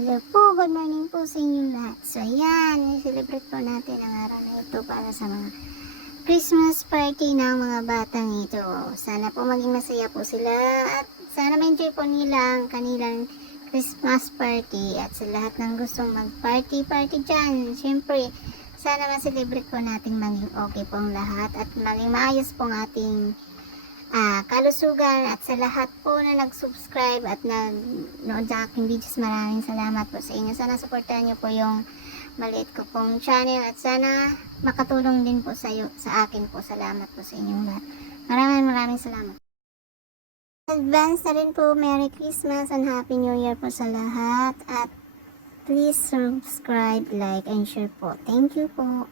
Hello po, good morning po sa inyong lahat. So ayan, i-celebrate po natin ang araw na ito para sa mga Christmas party ng mga batang ito. Sana po maging masaya po sila at sana ma-enjoy po nila ang kanilang Christmas party at sa lahat ng gustong mag-party dyan. Siyempre, sana ma-celebrate po natin maging okay po ang lahat at maging maayos po ang ating kalusugan at sa lahat po na nag-subscribe at nag-nood sa aking videos, maraming salamat po sa inyo. Sana supportahan nyo po yung maliit ko pong channel at sana makatulong din po sa akin po. Salamat po sa inyong lahat. Maraming salamat. Advance na rin po, Merry Christmas and Happy New Year po sa lahat at please subscribe, like, and share po. Thank you po.